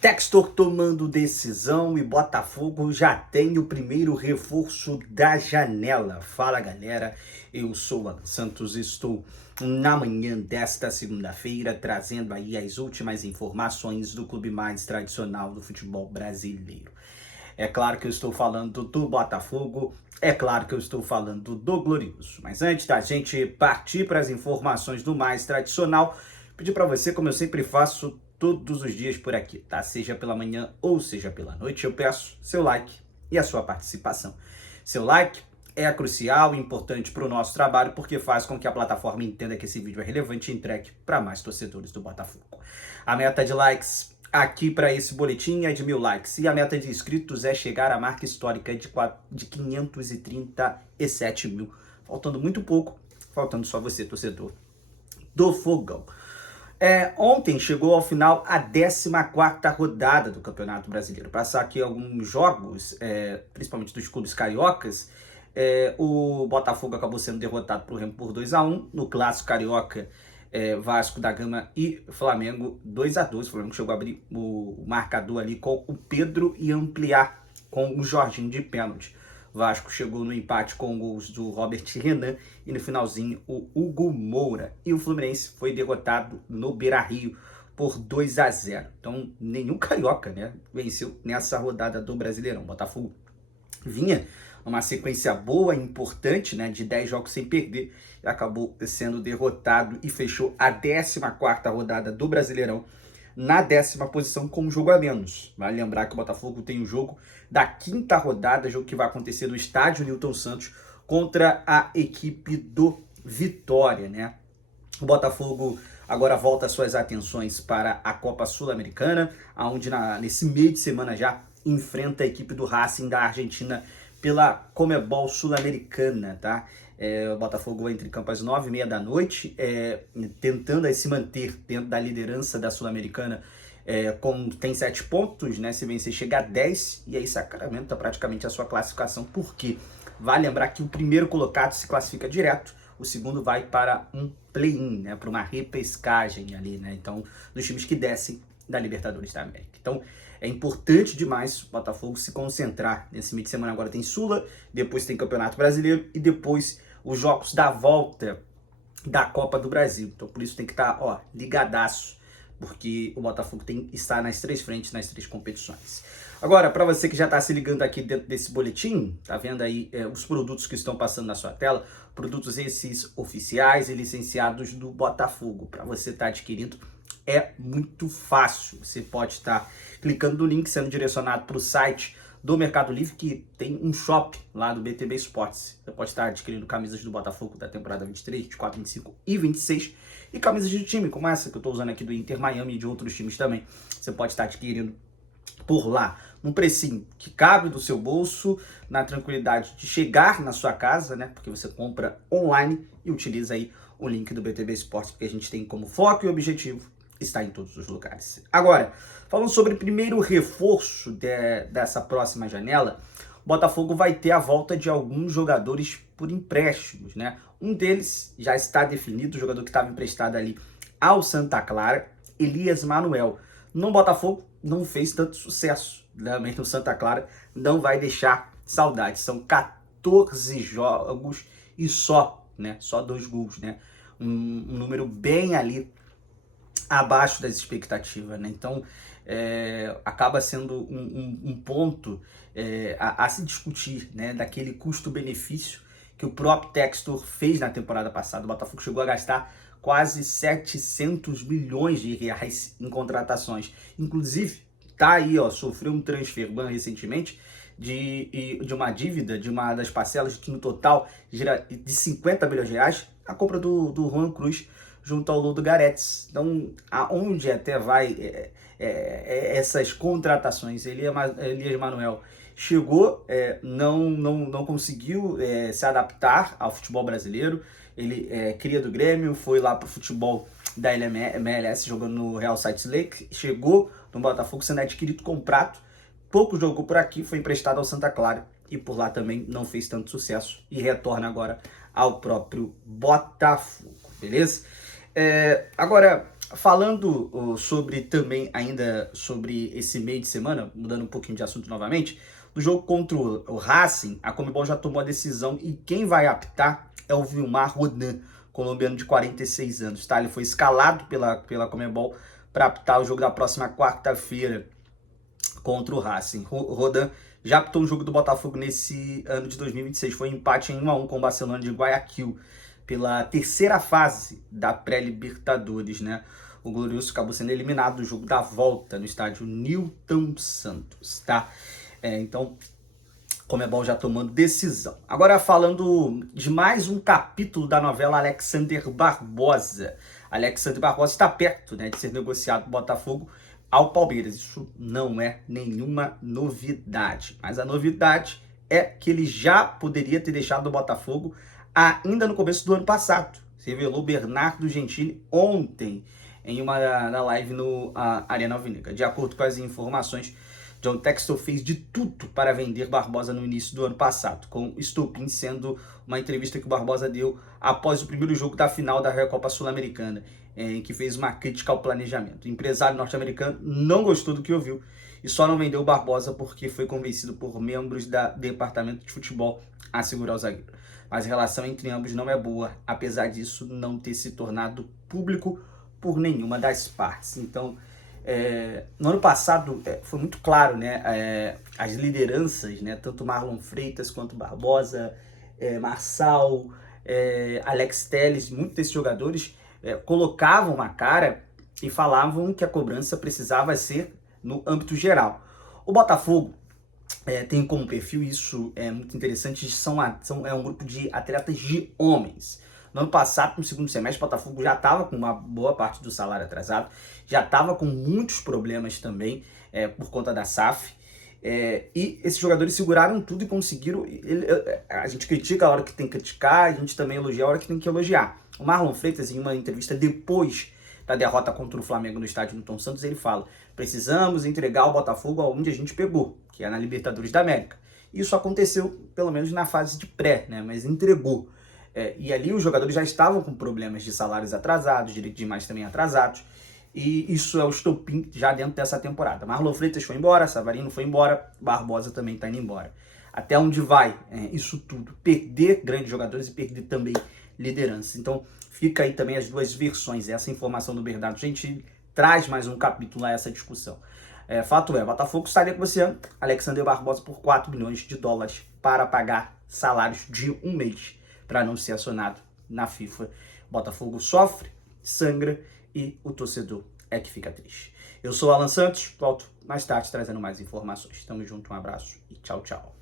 Textor tomando decisão e Botafogo já tem o primeiro reforço da janela. Fala galera, eu sou o Alan Santos, estou na manhã desta segunda-feira trazendo aí as últimas informações do clube mais tradicional do futebol brasileiro. É claro que eu estou falando do Botafogo, é claro que eu estou falando do Glorioso. Mas antes da gente partir para as informações do mais tradicional, pedir para você, como eu sempre faço todos os dias por aqui, tá? Seja pela manhã ou seja pela noite, eu peço seu like e a sua participação. Seu like é crucial e importante para o nosso trabalho, porque faz com que a plataforma entenda que esse vídeo é relevante e entregue para mais torcedores do Botafogo. A meta de likes aqui para esse boletim é de 1000 likes e a meta de inscritos é chegar à marca histórica de 537 mil. Faltando muito pouco, faltando só você, torcedor do Fogão. Ontem chegou ao final a 14ª rodada do Campeonato Brasileiro. Passar aqui alguns jogos, principalmente dos clubes cariocas. O Botafogo acabou sendo derrotado por 2-1. No Clássico Carioca, Vasco da Gama e Flamengo 2-2. O Flamengo chegou a abrir o marcador ali com o Pedro e ampliar com o Jorginho de pênalti. Vasco chegou no empate com gols do Robert Renan e no finalzinho o Hugo Moura. E o Fluminense foi derrotado no Beira-Rio por 2-0. Então nenhum carioca, né, venceu nessa rodada do Brasileirão. O Botafogo vinha numa sequência boa, importante, né, de 10 jogos sem perder, e acabou sendo derrotado e fechou a 14ª rodada do Brasileirão na 10ª posição com um jogo a menos. Vale lembrar que o Botafogo tem o jogo da 5ª rodada, jogo que vai acontecer no estádio Newton Santos contra a equipe do Vitória, né? O Botafogo agora volta suas atenções para a Copa Sul-Americana, onde nesse meio de semana já enfrenta a equipe do Racing da Argentina pela Conmebol Sul-Americana, tá? O Botafogo entra em campo às 9h30 da noite, tentando aí se manter dentro da liderança da Sul-Americana, tem 7 pontos, né? Se vencer chega a 10, e aí sacramenta praticamente a sua classificação, porque vale lembrar que o primeiro colocado se classifica direto, o segundo vai para um play-in, né? Para uma repescagem ali, né? Então, dos times que descem da Libertadores da América. Então, é importante demais o Botafogo se concentrar nesse meio de semana. Agora tem Sula, depois tem Campeonato Brasileiro e depois os jogos da volta da Copa do Brasil. Então por isso tem que estar ligadaço, porque o Botafogo está nas 3 frentes, nas 3 competições. Agora, para você que já está se ligando aqui dentro desse boletim, tá vendo aí os produtos que estão passando na sua tela, produtos esses oficiais e licenciados do Botafogo, para você estar adquirindo. É muito fácil, você pode estar clicando no link, sendo direcionado para o site do Mercado Livre, que tem um shop lá do BTB Esportes. Você pode estar adquirindo camisas do Botafogo da temporada 23, 24, 25 e 26, e camisas de time, como essa que eu estou usando aqui do Inter Miami e de outros times também. Você pode estar adquirindo por lá, num precinho que cabe do seu bolso, na tranquilidade de chegar na sua casa, né? Porque você compra online e utiliza aí o link do BTB Esportes, porque a gente tem como foco e objetivo está em todos os lugares. Agora, falando sobre o primeiro reforço dessa próxima janela, o Botafogo vai ter a volta de alguns jogadores por empréstimos, né? Um deles já está definido, o jogador que estava emprestado ali ao Santa Clara, Elias Manuel. No Botafogo não fez tanto sucesso, realmente no Santa Clara não vai deixar saudade. São 14 jogos e só 2 gols, né? Um número bem ali abaixo das expectativas, né? Então acaba sendo um ponto a se discutir, né? Daquele custo-benefício que o próprio Textor fez na temporada passada. O Botafogo chegou a gastar quase 700 milhões de reais em contratações. Inclusive, tá aí, sofreu um transfer ban recentemente de uma dívida, de uma das parcelas que no total gira de 50 milhões de reais, a compra do Juan Cruz junto ao Lodo Garetes. Então, aonde até vai essas contratações? Elias Manuel chegou, não conseguiu se adaptar ao futebol brasileiro. Ele cria do Grêmio, foi lá pro futebol da MLS, jogando no Real Salt Lake, chegou no Botafogo sendo adquirido comprado, pouco jogou por aqui, foi emprestado ao Santa Clara e por lá também não fez tanto sucesso e retorna agora ao próprio Botafogo, beleza? Agora, falando sobre também ainda sobre esse meio de semana, mudando um pouquinho de assunto novamente, do jogo contra o Racing, a Conmebol já tomou a decisão e quem vai apitar é o Vilmar Rodan, colombiano de 46 anos, tá? Ele foi escalado pela Conmebol para apitar o jogo da próxima quarta-feira contra o Racing. Rodan já apitou um jogo do Botafogo nesse ano de 2026, foi um empate em 1-1 com o Barcelona de Guayaquil, pela terceira fase da pré-Libertadores, né? O Glorioso acabou sendo eliminado do jogo da volta no estádio Newton Santos, tá? Então, Conmebol já tomando decisão. Agora falando de mais um capítulo da novela Alexander Barbosa. Alexander Barbosa está perto, né, de ser negociado do Botafogo ao Palmeiras. Isso não é nenhuma novidade. Mas a novidade é que ele já poderia ter deixado o Botafogo ainda no começo do ano passado. Revelou Bernardo Gentili ontem em na live no Arena Alvinegra. De acordo com as informações, John Textor fez de tudo para vender Barbosa no início do ano passado, com o estopim sendo uma entrevista que o Barbosa deu após o primeiro jogo da final da Recopa Sul-Americana, em que fez uma crítica ao planejamento. O empresário norte-americano não gostou do que ouviu e só não vendeu o Barbosa porque foi convencido por membros do departamento de futebol a segurar o zagueiro. Mas a relação entre ambos não é boa, apesar disso não ter se tornado público por nenhuma das partes. Então, no ano passado foi muito claro, né, as lideranças, né, tanto Marlon Freitas quanto Barbosa, Marçal, Alex Telles, muitos desses jogadores colocavam a cara e falavam que a cobrança precisava ser no âmbito geral. O Botafogo tem como perfil, isso é muito interessante, é um grupo de atletas de homens. No ano passado, no segundo semestre, o Botafogo já estava com uma boa parte do salário atrasado, já estava com muitos problemas também por conta da SAF, e esses jogadores seguraram tudo e conseguiram. A gente critica a hora que tem que criticar, a gente também elogia a hora que tem que elogiar. O Marlon Freitas, em uma entrevista depois da derrota contra o Flamengo no estádio Newton Santos, ele fala: precisamos entregar o Botafogo aonde a gente pegou, que é na Libertadores da América. Isso aconteceu, pelo menos na fase de pré, né? Mas entregou. E ali os jogadores já estavam com problemas de salários atrasados, direito de imagem também atrasados, e isso é o estopim já dentro dessa temporada. Marlon Freitas foi embora, Savarino foi embora, Barbosa também está indo embora. Até onde vai isso tudo? Perder grandes jogadores e perder também liderança. Então fica aí também as duas versões. Essa informação do Bernardo Gentili traz mais um capítulo a essa discussão. Fato é, Botafogo está negociando Alexander Barbosa por 4 milhões de dólares para pagar salários de um mês, para não ser acionado na FIFA. Botafogo sofre, sangra e o torcedor é que fica triste. Eu sou Alan Santos, volto mais tarde trazendo mais informações. Tamo junto, um abraço e tchau, tchau.